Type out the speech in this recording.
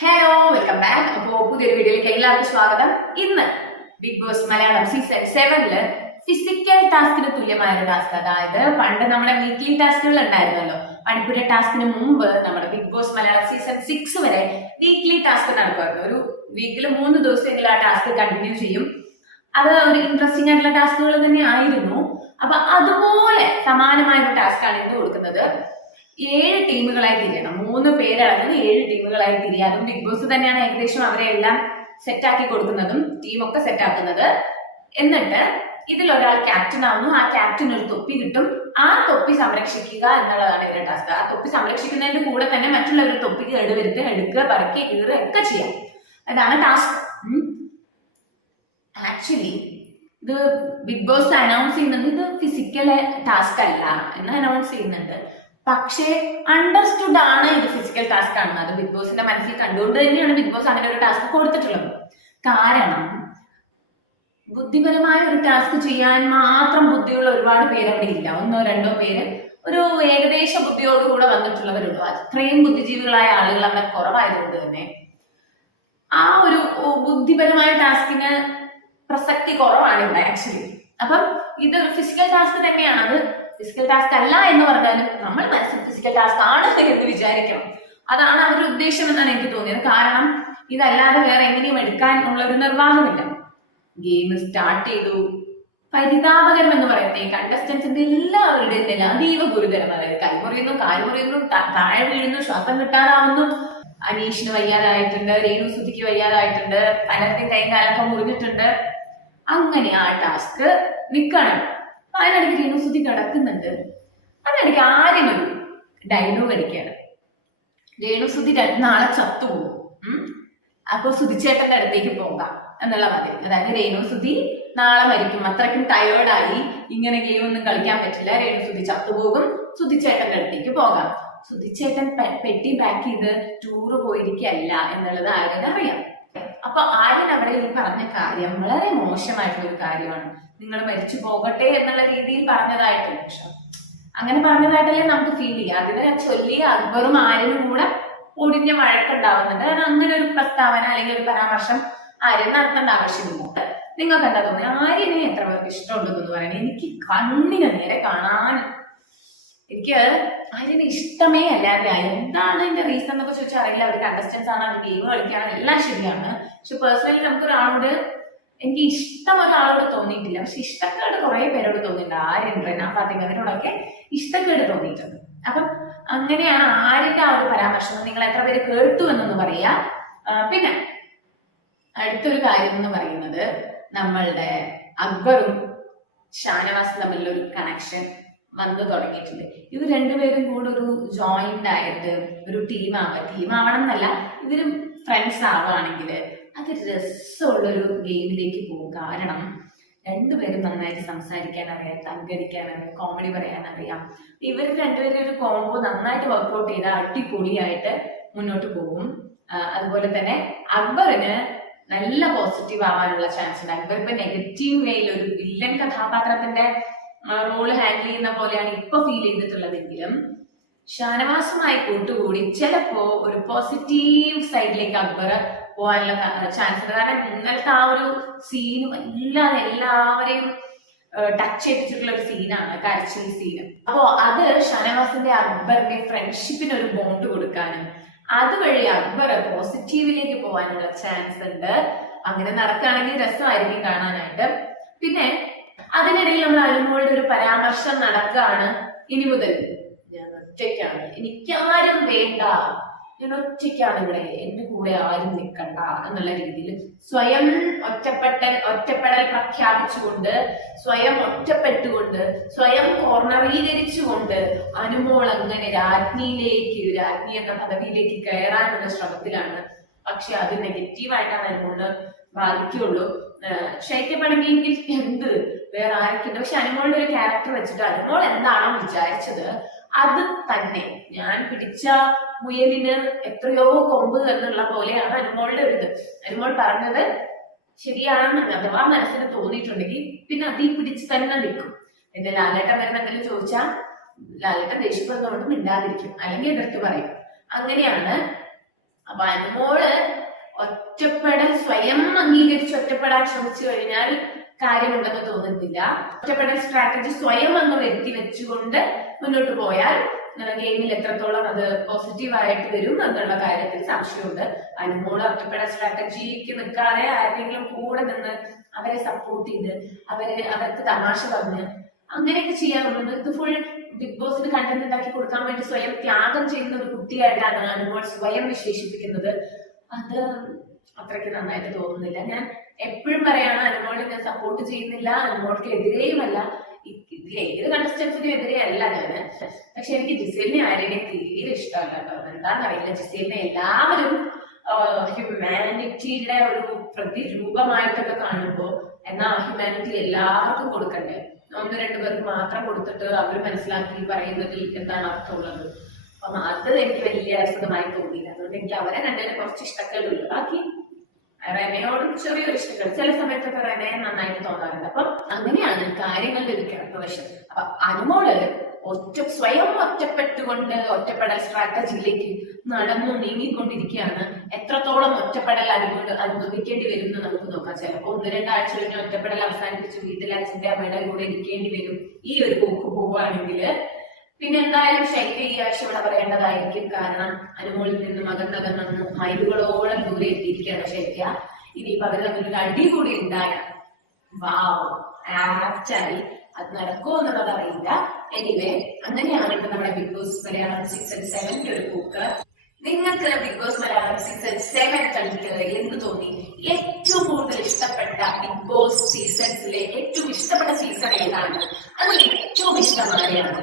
Hello welcome back അപ്പോ പുതിയൊരു വീഡിയോയിലേക്ക് എല്ലാവർക്കും സ്വാഗതം. ഇന്ന് ബിഗ് ബോസ് മലയാളം സീസൺ സെവനിൽ ഫിസിക്കൽ ടാസ്കിന് തുല്യമായ ഒരു ടാസ്ക് അതായത് പണ്ട് നമ്മുടെ വീക്ക്ലി ടാസ്കുകൾ ഉണ്ടായിരുന്നല്ലോ. മണിപ്പൂര ടാസ്കിന് മുമ്പ് നമ്മുടെ Bigg Boss Malayalam season six വരെ വീക്ക്ലി ടാസ്ക് നടക്കുമായിരുന്നു. ഒരു വീക്കിൽ മൂന്ന് ദിവസമെങ്കിലും ആ ടാസ്ക് കണ്ടിന്യൂ ചെയ്യും. അത് ഒരു ഇൻട്രസ്റ്റിംഗ് ആയിട്ടുള്ള ടാസ്കുകൾ തന്നെ ആയിരുന്നു അപ്പൊ അതുപോലെ സമാനമായ ഒരു ടാസ്ക് ആണ് ഇന്ന് കൊടുക്കുന്നത്. ഏഴ് ടീമുകളായി തിരിയണം. മൂന്ന് പേരടങ്ങുന്ന ഏഴ് ടീമുകളായി തിരിയുക ബിഗ് ബോസ് തന്നെയാണ് ഏകദേശം അവരെ എല്ലാം സെറ്റാക്കി കൊടുക്കുന്നതും ടീമൊക്കെ സെറ്റാക്കുന്നത് എന്നിട്ട് ഇതിൽ ഒരാൾ ക്യാപ്റ്റൻ ആവുന്നു. ആ ക്യാപ്റ്റൻ ഒരു തൊപ്പി കിട്ടും. ആ തൊപ്പി സംരക്ഷിക്കുക എന്നുള്ളതാണ് ഇതിന്റെ ടാസ്ക് ആ തൊപ്പി സംരക്ഷിക്കുന്നതിന്റെ കൂടെ തന്നെ മറ്റുള്ളവർ തൊപ്പി എടുവരുത്ത് എടുക്കുക പറക്കി കീറുക ഒക്കെ ചെയ്യാം. അതാണ് ടാസ്ക് ആക്ച്വലി ഇത് ബിഗ് ബോസ് അനൗൺസ് ചെയ്യുന്നുണ്ട് ഇത് ഫിസിക്കൽ ടാസ്ക് അല്ല. എന്ന് അനൗൺസ് ചെയ്യുന്നുണ്ട് പക്ഷേ അണ്ടർസ്റ്റുഡ് ആണ് ഇത് ഫിസിക്കൽ ടാസ്ക് ആണെന്ന്. അത് ബിഗ് ബോസിന്റെ മനസ്സിൽ കണ്ടുകൊണ്ട് തന്നെയാണ് ബിഗ് ബോസ് അങ്ങനെ ഒരു ടാസ്ക് കൊടുത്തിട്ടുള്ളത്. കാരണം ബുദ്ധിപരമായ ഒരു ടാസ്ക് ചെയ്യാൻ മാത്രം ബുദ്ധിയുള്ള ഒരുപാട് പേര് അവിടെ ഇല്ല. ഒന്നോ രണ്ടോ പേര് ഒരു ഏകദേശ ബുദ്ധിയോടുകൂടെ വന്നിട്ടുള്ളവരുള്ളൂ അത്രയും ബുദ്ധിജീവികളായ ആളുകൾ അവിടെ കുറവായതുകൊണ്ട് തന്നെ. ആ ഒരു ബുദ്ധിപരമായ ടാസ്കിന് പ്രസക്തി കുറവാണ് ഇവിടെ ആക്ച്വലി അപ്പം ഇതൊരു ഫിസിക്കൽ ടാസ്ക് തന്നെയാണ്. അത് ഫിസിക്കൽ ടാസ്ക് അല്ല എന്ന് പറഞ്ഞാലും നമ്മൾ മനസ്സിൽ ഫിസിക്കൽ ടാസ്ക് ആണ് എന്ന് വിചാരിക്കണം. അതാണ് അവരുടെ ഉദ്ദേശം എന്നാണ് എനിക്ക് തോന്നിയത്. കാരണം ഇതല്ലാതെ വേറെ എങ്ങനെയും എടുക്കാൻ ഉള്ള ഒരു നിർവാഹമില്ല. ഗെയിം സ്റ്റാർട്ട് ചെയ്തു. പരിതാപകരം എന്ന് പറയുന്നത് ഈ കണ്ടസ്റ്റൻസിന്റെ എല്ലാവരുടെയും നില അതീവ ഗുരുതരം. അതായത് കൈമുറിയുന്നു കാൽമുറിയുന്നു താഴെ വീഴുന്നു ശ്വാസം കിട്ടാറാവുന്നു അനീഷിന് വയ്യാതായിട്ടുണ്ട് രേണു സുധിക്ക് വയ്യാതായിട്ടുണ്ട് പലരുടെയും കൈകാലൊക്കെ മുറിഞ്ഞിട്ടുണ്ട്. അങ്ങനെ ആ ടാസ്ക് നിൽക്കണം അതിനിടയ്ക്ക് രേണു സുധി കിടക്കുന്നുണ്ട്. അതിനിടയ്ക്ക് ആരും ഒരു ഡയലോഗ് അടിക്കുകയാണ്. രേണു സുധി ര- നാളെ ചത്തുപോകും ഉം. അപ്പൊ സുധിച്ചേട്ടന്റെ അടുത്തേക്ക് പോകാം എന്നുള്ള മതി അതായത് രേണു സുധി നാളെ മരിക്കും. അത്രയ്ക്കും ടയേർഡായി ഇങ്ങനെ ഗെയിം ഒന്നും കളിക്കാൻ പറ്റില്ല. രേണു സുധി ചത്തുപോകും സുധിച്ചേട്ടന്റെ അടുത്തേക്ക് പോകാം. സുധിച്ചേട്ടൻ പെ- പെട്ടി പാക്ക് ചെയ്ത് ടൂറ് പോയിരിക്കല്ല എന്നുള്ളത് ആര്യന് അറിയാം അപ്പൊ ആര്യൻ അവിടെ ഈ പറഞ്ഞ കാര്യം വളരെ മോശമായിട്ടുള്ള ഒരു കാര്യമാണ്. നിങ്ങൾ മരിച്ചു പോകട്ടെ എന്നുള്ള രീതിയിൽ പറഞ്ഞതായിട്ട് പക്ഷെ അങ്ങനെ പറഞ്ഞതായിട്ടല്ലേ നമുക്ക് ഫീൽ ചെയ്യാം അതിനെ ചൊല്ലി അക്ബറും ആരിനും കൂടെ ഒടിഞ്ഞ വഴക്കുണ്ടാവുന്നുണ്ട്. കാരണം അങ്ങനെ ഒരു പ്രസ്താവന അല്ലെങ്കിൽ ഒരു പരാമർശം ആര്യൻ നടത്തേണ്ട ആവശ്യമില്ല. നിങ്ങൾക്ക് എന്താ തോന്നുന്നത്? ആര്യനെ എത്ര പേർക്ക് ഇഷ്ടമുണ്ടെന്ന് പറയുന്നത് എനിക്ക് കണ്ണിന് നേരെ കാണാൻ എനിക്ക് ആര്യന് ഇഷ്ടമേ അല്ലാതെ എന്താണ് അതിന്റെ റീസൺ എന്നൊക്കെ ചോദിച്ചാൽ അറിയില്ല. അവർ കണ്ടസ്റ്റൻസ് ആണ് അവർ ഗെയിം കളിക്കുകയാണ് എല്ലാം ശരിയാണ്. പക്ഷെ പേഴ്സണലി നമുക്ക് ഒരാളോട് എനിക്ക് ഇഷ്ടം ഒരാളോട് തോന്നിയിട്ടില്ല. പക്ഷെ ഇഷ്ടക്കേട് കുറെ പേരോട് തോന്നിയിട്ടുണ്ട്. ആര്യൻ റെന ഫാത്തിമ ഇവരോടൊക്കെ ഇഷ്ടക്കേട് തോന്നിയിട്ടുണ്ട്. അപ്പം അങ്ങനെയാണ് ആര്യന്റെ ആ ഒരു പരാമർശം. നിങ്ങൾ എത്ര പേര് കേട്ടു എന്നൊന്ന് പറയാ. പിന്നെ അടുത്തൊരു കാര്യം എന്ന് പറയുന്നത് നമ്മളുടെ അക്ബറും ഷാനവാസും തമ്മിലുള്ള ഒരു കണക്ഷൻ വന്നു തുടങ്ങിയിട്ടുണ്ട്. ഇവർ രണ്ടുപേരും കൂടെ ഒരു ജോയിന്റ് ആയിട്ട് ഒരു ടീമാവുക ടീം ആവണം എന്നല്ല ഇവരും ഫ്രണ്ട്സ് ആവുകയാണെങ്കിൽ അത് രസമുള്ളൊരു ഗെയിമിലേക്ക് പോകും. കാരണം രണ്ടുപേരും നന്നായിട്ട് സംസാരിക്കാൻ അറിയാം തങ്കടിക്കാൻ അറിയാം കോമഡി പറയാൻ അറിയാം ഇവർ രണ്ടുപേരും ഒരു കോംബോ നന്നായിട്ട് വർക്ക്ഔട്ട് ചെയ്താൽ അടിപൊളിയായിട്ട് മുന്നോട്ട് പോകും. അതുപോലെ തന്നെ അക്ബറിന് നല്ല പോസിറ്റീവ് ആവാനുള്ള ചാൻസ് ഉണ്ട്. അക്ബർ ഇപ്പൊ നെഗറ്റീവ് വേയിൽ ഒരു വില്ലൻ കഥാപാത്രത്തിന്റെ റോൾ ഹാൻഡിൽ ചെയ്യുന്ന പോലെയാണ് ഇപ്പൊ ഫീൽ ചെയ്തിട്ടുള്ളതെങ്കിലും ഷാനവാസുമായി കൂട്ടുകൂടി ചിലപ്പോ ഒരു പോസിറ്റീവ് സൈഡിലേക്ക് അക്ബർ പോകാനുള്ള ചാൻസ് ഉണ്ട്. കാരണം ഇന്നലത്തെ ആ ഒരു സീനും എല്ലാ എല്ലാവരെയും ടച്ച് ചെയ്തിട്ടുള്ള ഒരു സീനാണ് കരച്ചിൽ സീൻ അപ്പോ അത് ഷാനവാസിന്റെ അക്ബറിന്റെ ഫ്രണ്ട്ഷിപ്പിന് ഒരു ബോണ്ട് കൊടുക്കാനും അതുവഴി അക്ബർ പോസിറ്റീവിലേക്ക് പോകാനുള്ള ചാൻസ് ഉണ്ട്. അങ്ങനെ നടക്കുകയാണെങ്കിൽ രസമായിരിക്കും കാണാനായിട്ട്. പിന്നെ അതിനിടയിൽ നമ്മൾ അരുമ്പോഴുടെ ഒരു പരാമർശം നടക്കുകയാണ്. ഇനി മുതൽ ഞാൻ ഒറ്റയ്ക്കാണ്. എനിക്കാരും വേണ്ട. ഞാൻ ഒറ്റയ്ക്കാണ് ഇവിടെ എന്റെ കൂടെ ആരും നിൽക്കണ്ട എന്നുള്ള രീതിയിൽ സ്വയം ഒറ്റപ്പെട്ട ഒറ്റപ്പെടൽ പ്രഖ്യാപിച്ചുകൊണ്ട് സ്വയം ഒറ്റപ്പെട്ടുകൊണ്ട് സ്വയം കോർണറീകരിച്ചുകൊണ്ട് അനുമോൾ അങ്ങനെ രാജ്ഞിയിലേക്ക് രാജ്ഞി എന്ന പദവിയിലേക്ക് കയറാനുള്ള ശ്രമത്തിലാണ്. പക്ഷെ അത് നെഗറ്റീവായിട്ടാണ് അനുമോൾ ബാധിക്കുള്ളൂ ആഹ് എന്ത്? വേറെ ആർക്കുണ്ട് പക്ഷെ അനുമോളുടെ ഒരു ക്യാരക്ടർ വെച്ചിട്ട് അനുമോൾ എന്താണോ വിചാരിച്ചത് അത് തന്നെ. ഞാൻ പിടിച്ച മുയലിന് എത്രയോ കൊമ്പ് എന്നുള്ള പോലെയാണ് അനുമോളുടെ ഒരു ഇത്. അനുമോൾ പറഞ്ഞത് ശരിയാണ് അഥവാ മനസ്സിന് തോന്നിയിട്ടുണ്ടെങ്കിൽ പിന്നെ അതിൽ പിടിച്ച് തന്നെ നിൽക്കും. എന്റെ ലാലേട്ടൻ വരുന്ന ചോദിച്ചാൽ ലാലേട്ടൻ ദേഷ്യപ്പെടുന്നതുകൊണ്ട് മിണ്ടാതിരിക്കും. അല്ലെങ്കിൽ എതിർത്ത് പറയും. അങ്ങനെയാണ്. അപ്പൊ അനുമോൾ ഒറ്റപ്പെടൽ സ്വയം അംഗീകരിച്ച് ഒറ്റപ്പെടാൻ ശ്രമിച്ചു കഴിഞ്ഞാൽ കാര്യമുണ്ടെന്ന് തോന്നുന്നില്ല. ഒറ്റപ്പെടൽ സ്ട്രാറ്റജി സ്വയം അങ്ങ് വരുത്തി വെച്ചുകൊണ്ട് മുന്നോട്ട് പോയാൽ ഗെയിമിൽ എത്രത്തോളം അത് പോസിറ്റീവ് ആയിട്ട് വരും എന്നുള്ള കാര്യത്തിൽ സംശയമുണ്ട്. അനുമോൾ ഒറ്റപ്പെടൽ സ്ട്രാറ്റജിക്ക് നിൽക്കാതെ ആരെങ്കിലും കൂടെ നിന്ന് അവരെ സപ്പോർട്ട് ചെയ്ത് അവരെ അവർക്ക് തമാശ പറഞ്ഞ് അങ്ങനെയൊക്കെ ചെയ്യാറുണ്ട്. ഇത് ഫുൾ ബിഗ് ബോസിന് കണ്ടന്റ് ഉണ്ടാക്കി കൊടുക്കാൻ വേണ്ടി സ്വയം ത്യാഗം ചെയ്യുന്ന ഒരു കുട്ടിയായിട്ടാണ് അനുമോൾ സ്വയം വിശേഷിപ്പിക്കുന്നത്. അത് അത്രയ്ക്ക് നന്നായിട്ട് തോന്നുന്നില്ല. ഞാൻ എപ്പോഴും പറയാണ് അനുമോളെ ഞാൻ സപ്പോർട്ട് ചെയ്യുന്നില്ല അനുമോൾക്ക് എതിരെയുമല്ല. ഇ- ഇതിൽ ഏത് കണ്ടസ്റ്റൻസിനും എതിരെയല്ല ഞാൻ. പക്ഷെ എനിക്ക് ജിസേലിനെ ആരെയും തീരെ ഇഷ്ടമല്ല കേട്ടോ എന്താണെന്നറിയില്ല. ജിസേലിനെ എല്ലാവരും ഹ്യൂമാനിറ്റിയുടെ ഒരു പ്രതിരൂപമായിട്ടൊക്കെ കാണുമ്പോൾ എന്നാ ഹ്യൂമാനിറ്റി എല്ലാവർക്കും കൊടുക്കണ്ടേ? ഒന്ന് രണ്ടു പേർക്ക് മാത്രം കൊടുത്തിട്ട് അവർ മനസ്സിലാക്കി പറയുന്നതിൽ എന്താണ് അർത്ഥമുള്ളത്? അപ്പം അത് എനിക്ക് വലിയ അസുഖമായി തോന്നിയില്ല. അതുകൊണ്ട് എനിക്ക് അവരെ രണ്ടിനെ കുറച്ച് ഇഷ്ടക്കേടുള്ളൂ ബാക്കി റെനയോടും ചെറിയൊരു വിഷയങ്ങൾ ചില സമയത്തൊക്കെ റെനയെ നന്നായിട്ട് തോന്നാറുണ്ട്. അപ്പം അങ്ങനെയാണ് കാര്യങ്ങളുടെ ഒരു കിടപ്പവശം അപ്പൊ അനുമോൾ ഒറ്റ സ്വയം ഒറ്റപ്പെട്ടുകൊണ്ട് ഒറ്റപ്പെടൽ സ്ട്രാറ്റജിയിലേക്ക് നടന്നു നീങ്ങിക്കൊണ്ടിരിക്കുകയാണ്. എത്രത്തോളം ഒറ്റപ്പെടൽ അനുഭവ അനുഭവിക്കേണ്ടി വരും എന്ന് നമുക്ക് നോക്കാം. ചിലപ്പോൾ ഒന്ന് രണ്ടാഴ്ച കഴിഞ്ഞ് ഒറ്റപ്പെടൽ അവസാനിപ്പിച്ച് വീട്ടിൽ അച്ഛന്റെ അമ്മയുടെ കൂടെ ഇരിക്കേണ്ടി വരും. ഈ ഒരു പോക്ക് പോവുകയാണെങ്കിൽ പിന്നെ എന്തായാലും ശൈത്യ ഈ ആഴ്ച ഇവിടെ പറയേണ്ടതായിരിക്കും കാരണം അനുമോളിൽ നിന്നും അകന്നകന്നു മൈലുകളോളം ദൂരെ എത്തിയിരിക്കുകയാണ് ശൈത്യ ഇനി പകരം ഒരു അടി കൂടി ഉണ്ടായാൽ വാവ് ആപ്റ്റായി. അത് നടക്കോ എന്നുള്ളത് അറിയില്ല. എനിവേ അങ്ങനെയാണ് ഇപ്പൊ നമ്മുടെ ബിഗ് ബോസ് മലയാളം സീസൺ സെവന്റെ ഒരു ബുക്ക് നിങ്ങൾക്ക് Bigg Boss Malayalam season seven കണ്ടിട്ട് എന്ത് തോന്നി? ഏറ്റവും കൂടുതൽ ഇഷ്ടപ്പെട്ട ബിഗ് ബോസ് സീസൺസിലെ ഏറ്റവും ഇഷ്ടപ്പെട്ട സീസൺ ഏതാണ്? അത് ഏറ്റവും ഇഷ്ടമായാണ്